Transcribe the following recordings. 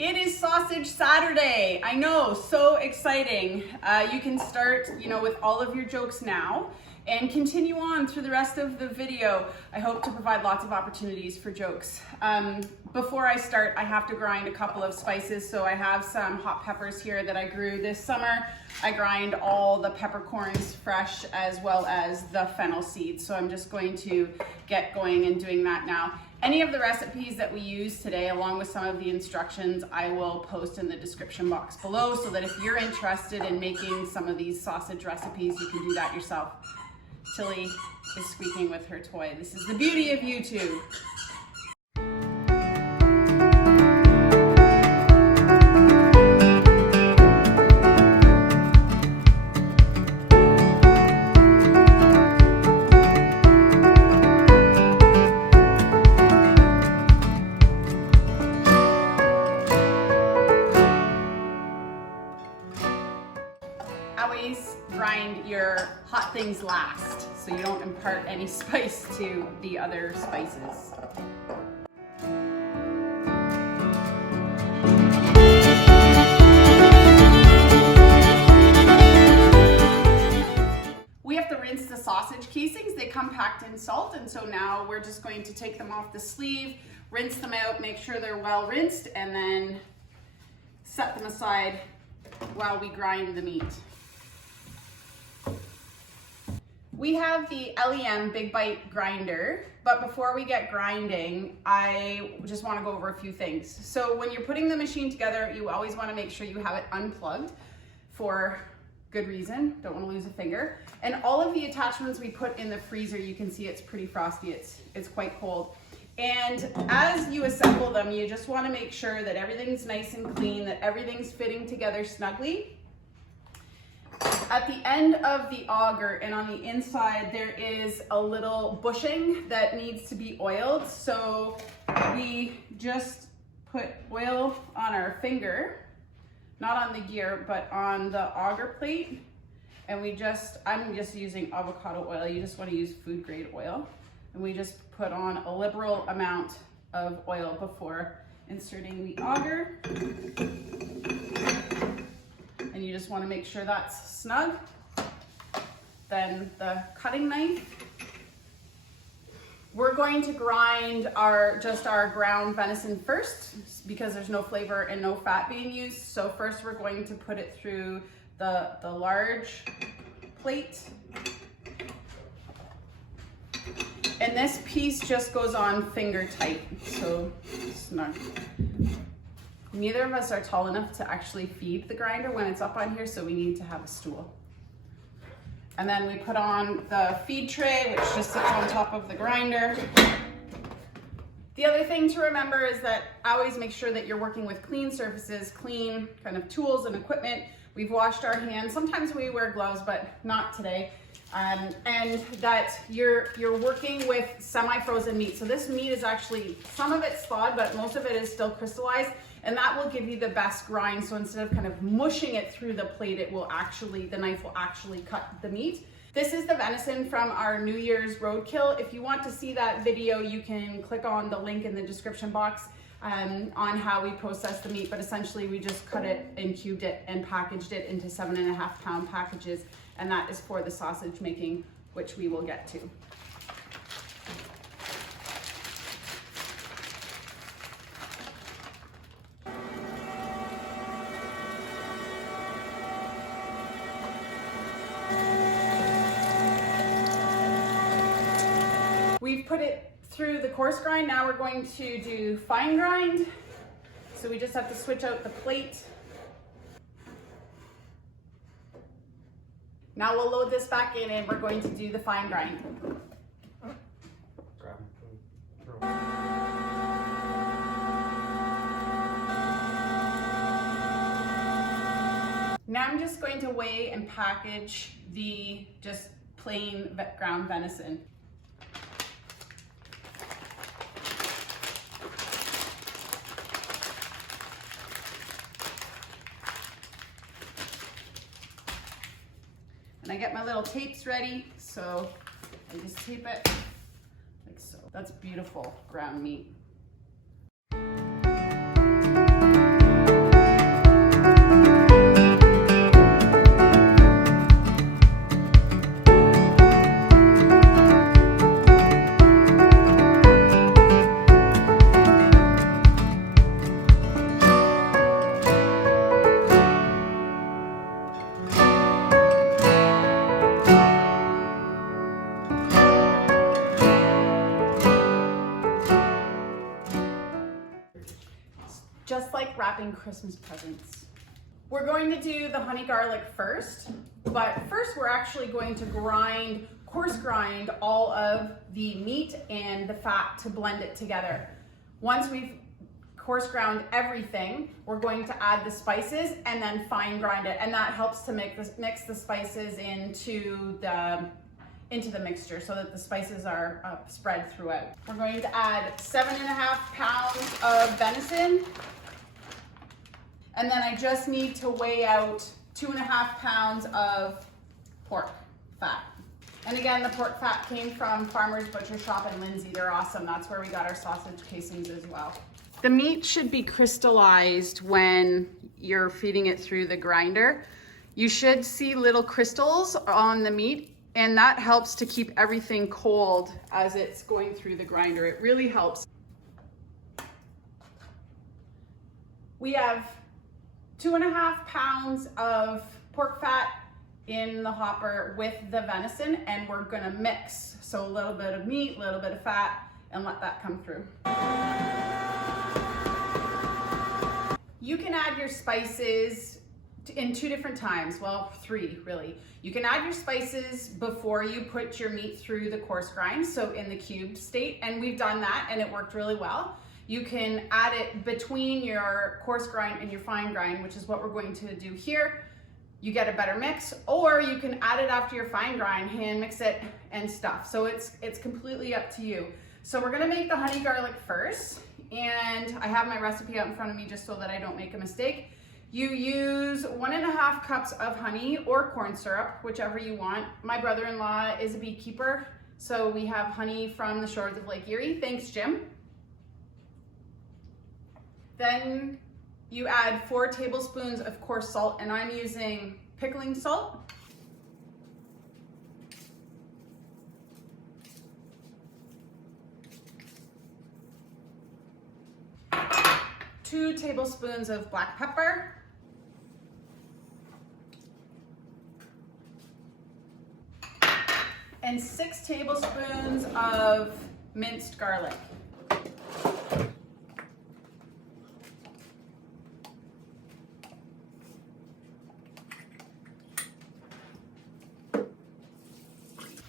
It is Sausage Saturday. I know, so exciting. You can start, with all of your jokes now and continue on through the rest of the video. I hope to provide lots of opportunities for jokes. Before I start, I have to grind a couple of spices. So I have some hot peppers here that I grew this summer. I grind all the peppercorns fresh as well as the fennel seeds. So I'm just going to get going and doing that now. Any of the recipes that we use today, along with some of the instructions, I will post in the description box below so that if you're interested in making some of these sausage recipes, you can do that yourself. Tilly is squeaking with her toy. This is the beauty of YouTube. Always grind your hot things last so you don't impart any spice to the other spices. We have to rinse the sausage casings. They come packed in salt, and so now we're just going to take them off the sleeve, rinse them out, make sure they're well rinsed, and then set them aside while we grind the meat. We have the LEM Big Bite grinder, but before we get grinding, I just want to go over a few things. So when you're putting the machine together, you always want to make sure you have it unplugged for good reason. Don't want to lose a finger. And all of the attachments we put in the freezer, you can see it's pretty frosty. It's quite cold. And as you assemble them, you just want to make sure that everything's nice and clean, that everything's fitting together snugly. At the end of the auger and on the inside, there is a little bushing that needs to be oiled. So we just put oil on our finger, not on the gear, but on the auger plate. And I'm just using avocado oil. You just want to use food grade oil. And we just put on a liberal amount of oil before inserting the auger. And you just want to make sure that's snug. Then the cutting knife. We're going to grind our ground venison first because there's no flavor and no fat being used. So first we're going to put it through the large plate. And this piece just goes on finger tight, so snug. Neither of us are tall enough to actually feed the grinder when it's up on here, so we need to have a stool. And then we put on the feed tray, which just sits on top of the grinder. The other thing to remember is that always make sure that you're working with clean surfaces, clean kind of tools and equipment. We've washed our hands. Sometimes we wear gloves, but not today. And that you're working with semi-frozen meat. So this meat is actually, some of it's thawed, but most of it is still crystallized. And that will give you the best grind. So instead of kind of mushing it through the plate, the knife will actually cut the meat. This is the venison from our New Year's roadkill. If you want to see that video, you can click on the link in the description box on how we process the meat. But essentially we just cut it and cubed it and packaged it into 7.5 pound packages. And that is for the sausage making, which we will get to. We've put it through the coarse grind. Now we're going to do fine grind. So we just have to switch out the plate. Now we'll load this back in and we're going to do the fine grind. Now I'm just going to weigh and package the just plain ground venison. And I get my little tapes ready, so I just tape it like so. That's beautiful ground meat. like wrapping Christmas presents. We're going to do the honey garlic first, but first we're actually going to coarse grind all of the meat and the fat to blend it together. Once we've coarse ground everything, we're going to add the spices and then fine grind it, and that helps to mix the spices into the mixture so that the spices are spread throughout. We're going to add 7.5 pounds of venison, and then I just need to weigh out 2.5 pounds of pork fat. And again, the pork fat came from Farmer's Butcher Shop in Lindsay. They're awesome. That's where we got our sausage casings as well. The meat should be crystallized when you're feeding it through the grinder. You should see little crystals on the meat, and that helps to keep everything cold as it's going through the grinder. It really helps. We have 2.5 pounds of pork fat in the hopper with the venison, and we're gonna mix. So a little bit of meat, a little bit of fat, and let that come through. You can add your spices in 2 different times, well, 3 really. You can add your spices before you put your meat through the coarse grind, so in the cubed state, and we've done that and it worked really well. You can add it between your coarse grind and your fine grind, which is what we're going to do here. You get a better mix, or you can add it after your fine grind, hand mix it and stuff. So it's completely up to you. So we're gonna make the honey garlic first, and I have my recipe out in front of me just so that I don't make a mistake. You use 1.5 cups of honey or corn syrup, whichever you want. My brother-in-law is a beekeeper, so we have honey from the shores of Lake Erie. Thanks, Jim. Then you add 4 tablespoons of coarse salt, and I'm using pickling salt. 2 tablespoons of black pepper. And 6 tablespoons of minced garlic.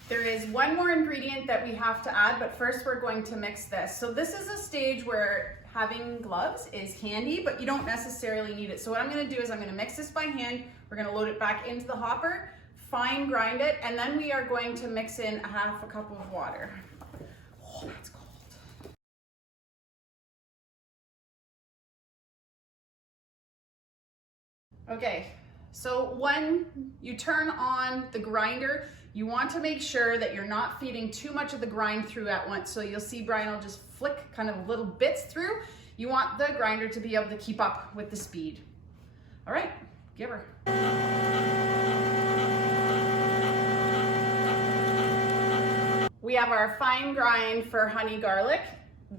There is one more ingredient that we have to add, but first we're going to mix this. So this is a stage where having gloves is handy, but you don't necessarily need it. So what I'm gonna do is I'm gonna mix this by hand. We're gonna load it back into the hopper, fine grind it, and then we are going to mix in 1/2 cup of water. Oh, that's cold. Okay, so when you turn on the grinder, you want to make sure that you're not feeding too much of the grind through at once. So you'll see Brian will just flick kind of little bits through. You want the grinder to be able to keep up with the speed. All right, give her. We have our fine grind for honey garlic.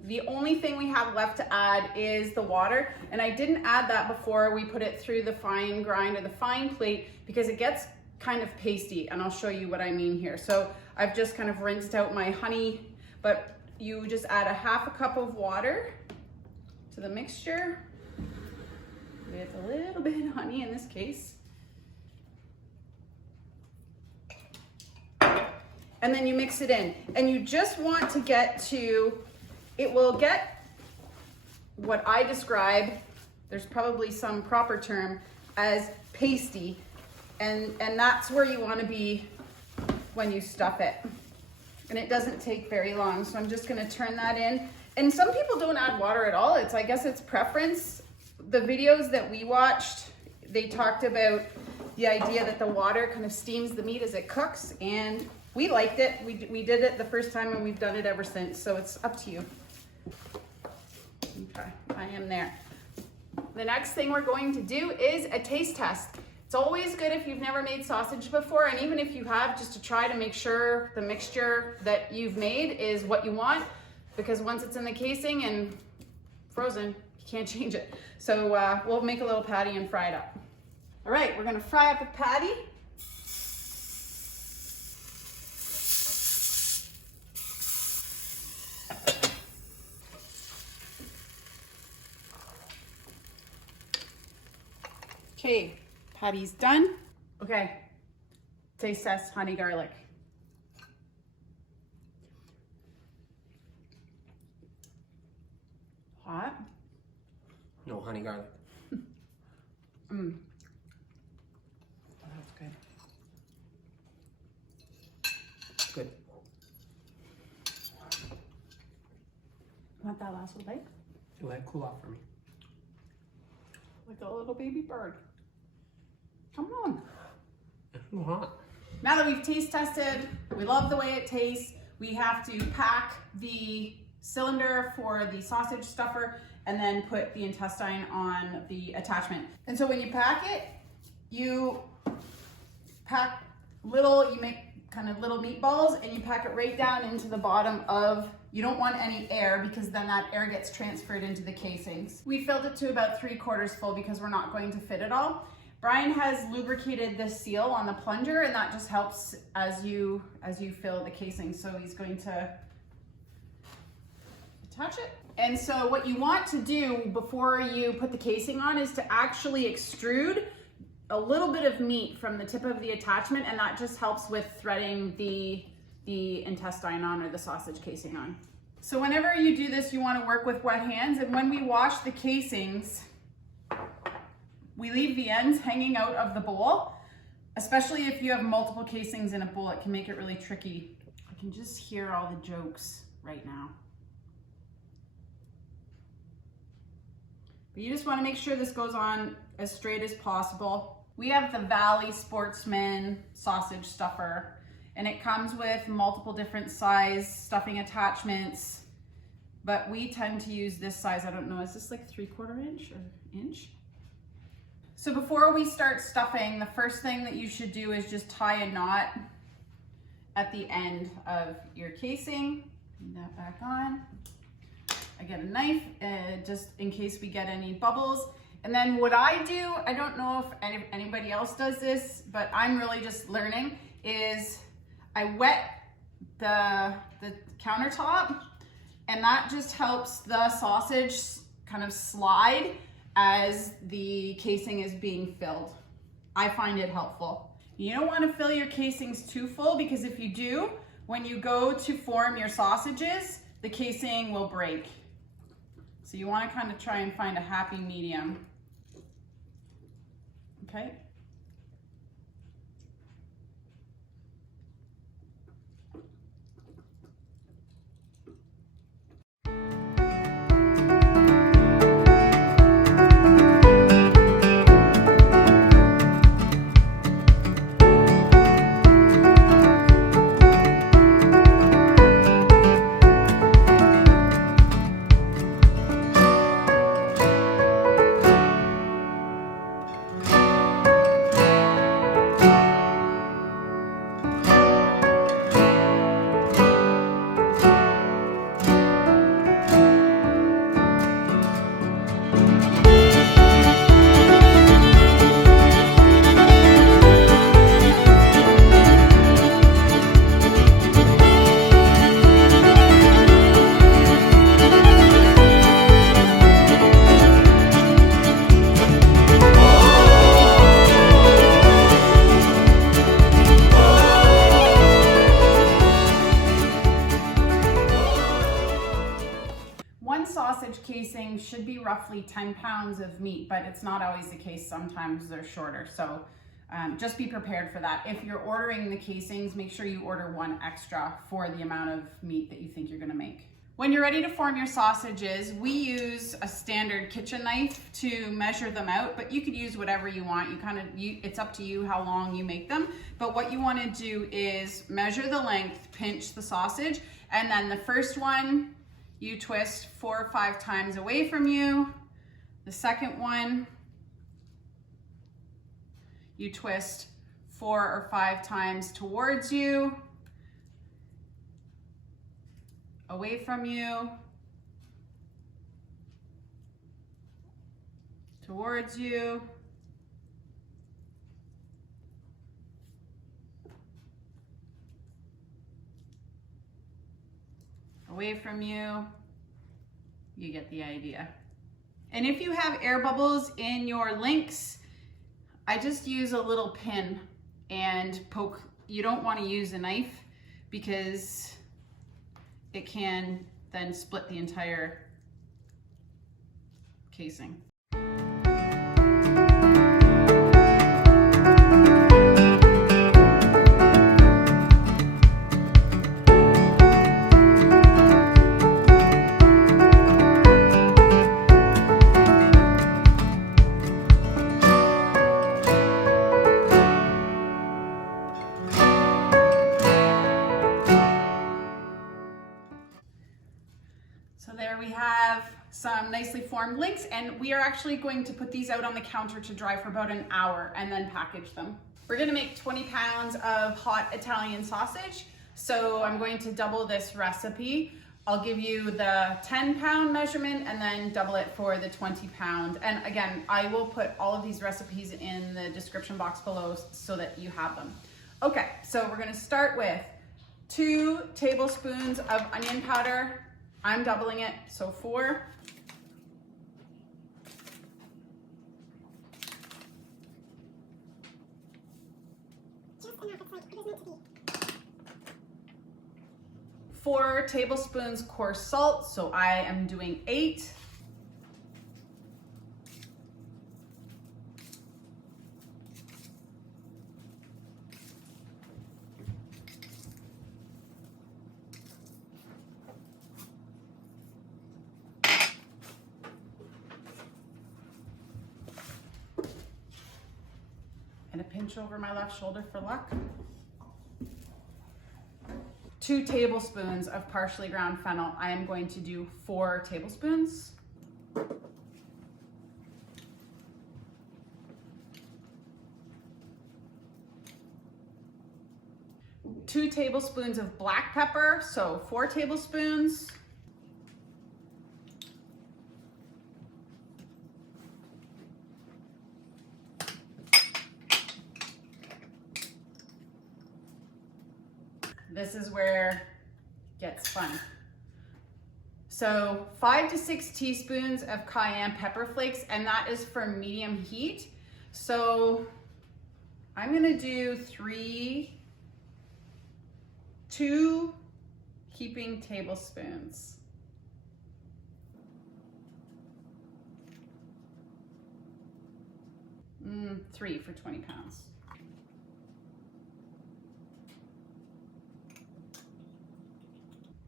The only thing we have left to add is the water, and I didn't add that before we put it through the fine grind or the fine plate because it gets kind of pasty, and I'll show you what I mean here. So I've just kind of rinsed out my honey, but you just add 1/2 cup of water to the mixture with a little bit of honey in this case. And then you mix it in, and you just want to get to, it will get what I describe, there's probably some proper term, as pasty. And that's where you want to be when you stuff it. And it doesn't take very long, so I'm just going to turn that in. And some people don't add water at all. I guess it's preference. The videos that we watched, they talked about the idea that the water kind of steams the meat as it cooks, and we liked it. We did it the first time, and we've done it ever since, so it's up to you. Okay, I am there. The next thing we're going to do is a taste test. It's always good if you've never made sausage before, and even if you have, just to try to make sure the mixture that you've made is what you want, because once it's in the casing and frozen, you can't change it. So we'll make a little patty and fry it up. All right, we're gonna fry up a patty. Okay, patty's done. Okay, taste test, honey garlic. Hot. No honey garlic. Oh, that's good. Good. Want that last one bite? Let it cool off for me. Like a little baby bird. Come on. It's too hot. Now that we've taste tested, we love the way it tastes, we have to pack the cylinder for the sausage stuffer and then put the intestine on the attachment. And so when you pack it, you pack you make kind of little meatballs and you pack it right down into the bottom of, you don't want any air because then that air gets transferred into the casings. We filled it to about 3/4 full because we're not going to fit it all. Brian has lubricated the seal on the plunger and that just helps as you fill the casing. So he's going to attach it. And so what you want to do before you put the casing on is to actually extrude a little bit of meat from the tip of the attachment, and that just helps with threading the intestine on or the sausage casing on. So whenever you do this, you want to work with wet hands, and when we wash the casings, we leave the ends hanging out of the bowl, especially if you have multiple casings in a bowl. It can make it really tricky. I can just hear all the jokes right now. But you just want to make sure this goes on as straight as possible. We have the Valley Sportsman sausage stuffer, and it comes with multiple different size stuffing attachments, but we tend to use this size. I don't know, is this like 3/4 inch or inch? So before we start stuffing, the first thing that you should do is just tie a knot at the end of your casing. Put that back on. I get a knife just in case we get any bubbles. And then what I do, I don't know if anybody else does this, but I'm really just learning, is I wet the countertop, and that just helps the sausage kind of slide as the casing is being filled. I find it helpful. You don't want to fill your casings too full, because if you do, when you go to form your sausages, the casing will break. So you want to kind of try and find a happy medium. Okay. Sausage casing should be roughly 10 pounds of meat, but it's not always the case. Sometimes they're shorter. So just be prepared for that. If you're ordering the casings, make sure you order one extra for the amount of meat that you think you're gonna make. When you're ready to form your sausages, we use a standard kitchen knife to measure them out, but you could use whatever you want. It's up to you how long you make them. But what you wanna do is measure the length, pinch the sausage, and then the first one, you twist 4 or 5 times away from you. The second one, you twist 4 or 5 times towards you, away from you, towards you, away from you. You get the idea. And if you have air bubbles in your links, I just use a little pin and poke. You don't want to use a knife because it can then split the entire casing. So there we have some nicely formed links, and we are actually going to put these out on the counter to dry for about an hour and then package them. We're gonna make 20 pounds of hot Italian sausage. So I'm going to double this recipe. I'll give you the 10-pound measurement and then double it for the 20-pound. And again, I will put all of these recipes in the description box below so that you have them. Okay, so we're gonna start with 2 tablespoons of onion powder. I'm doubling it, so 4. Just enough, it's like it is meant to be. 4 tablespoons coarse salt, so I am doing 8. And a pinch over my left shoulder for luck. 2 tablespoons of partially ground fennel. I am going to do 4 tablespoons. 2 tablespoons of black pepper, so 4 tablespoons. This is where it gets fun. So 5 to 6 teaspoons of cayenne pepper flakes, and that is for medium heat. So I'm gonna do 2 heaping tablespoons. Three for 20 pounds.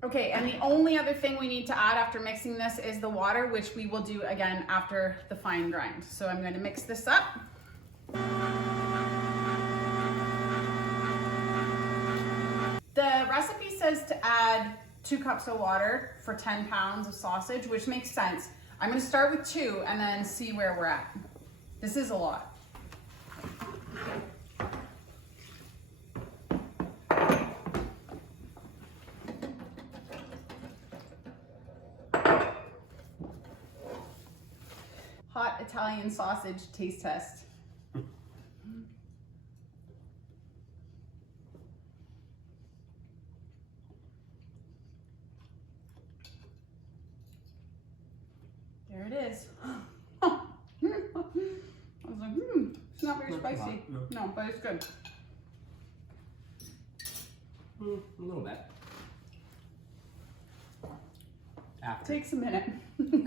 Okay, and the only other thing we need to add after mixing this is the water, which we will do again after the fine grind. So I'm going to mix this up. The recipe says to add 2 cups of water for 10 pounds of sausage, which makes sense. I'm going to start with 2 and then see where we're at. This is a lot. Hot Italian sausage taste test. There it is. I was like, it's not very spicy. No, but it's good. A little bit. After. Takes a minute.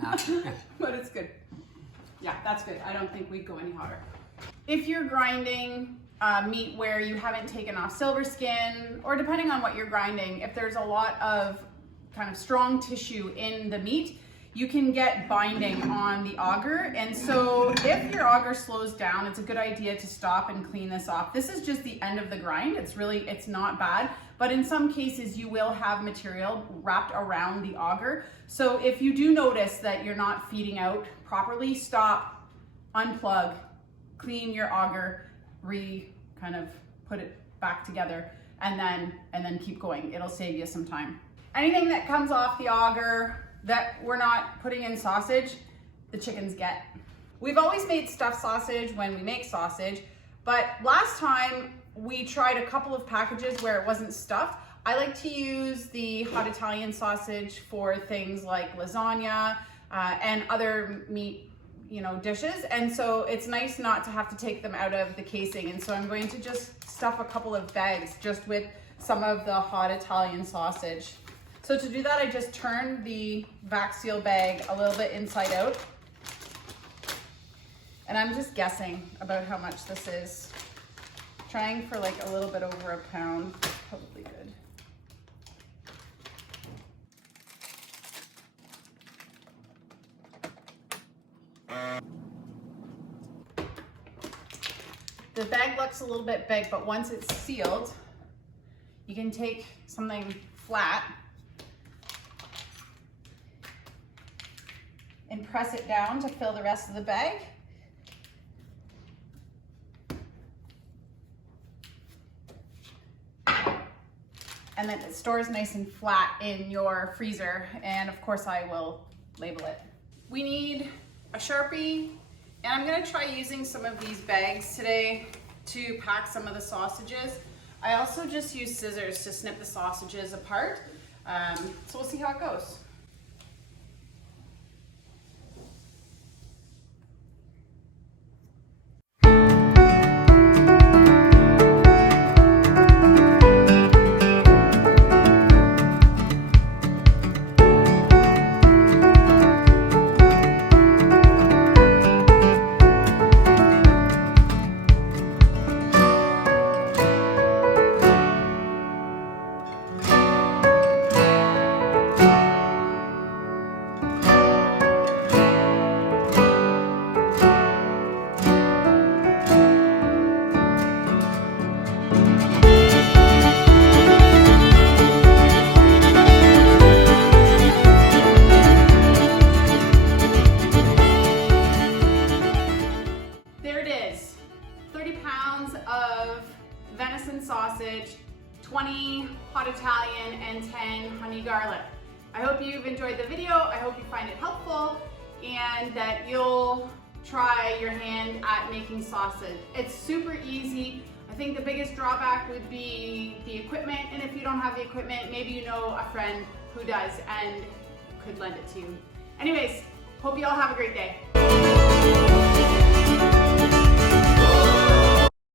After. But it's good. Yeah, that's good. I don't think we'd go any hotter. If you're grinding meat where you haven't taken off silver skin, or depending on what you're grinding, if there's a lot of kind of strong tissue in the meat, you can get binding on the auger. And so if your auger slows down, it's a good idea to stop and clean this off. This is just the end of the grind. It's not bad, but in some cases you will have material wrapped around the auger. So if you do notice that you're not feeding out properly, stop, unplug, clean your auger, kind of put it back together, and then keep going. It'll save you some time. Anything that comes off the auger that we're not putting in sausage, the chickens get. We've always made stuffed sausage when we make sausage, but last time we tried a couple of packages where it wasn't stuffed. I like to use the hot Italian sausage for things like lasagna and other meat, dishes. And so it's nice not to have to take them out of the casing. And so I'm going to just stuff a couple of bags just with some of the hot Italian sausage. So to do that, I just turn the vac seal bag a little bit inside out. And I'm just guessing about how much this is. Trying for like a little bit over a pound, probably good. The bag looks a little bit big, but once it's sealed, you can take something flat and press it down to fill the rest of the bag. And then it stores nice and flat in your freezer. And of course I will label it. We need a Sharpie, and I'm gonna try using some of these bags today to pack some of the sausages. I also just use scissors to snip the sausages apart. So we'll see how it goes. There it is, 30 pounds of venison sausage, 20 hot Italian, and 10 honey garlic. I hope you've enjoyed the video. I hope you find it helpful and that you'll try your hand at making sausage. It's super easy. I think the biggest drawback would be the equipment, and if you don't have the equipment, maybe you know a friend who does and could lend it to you. Anyways, hope you all have a great day.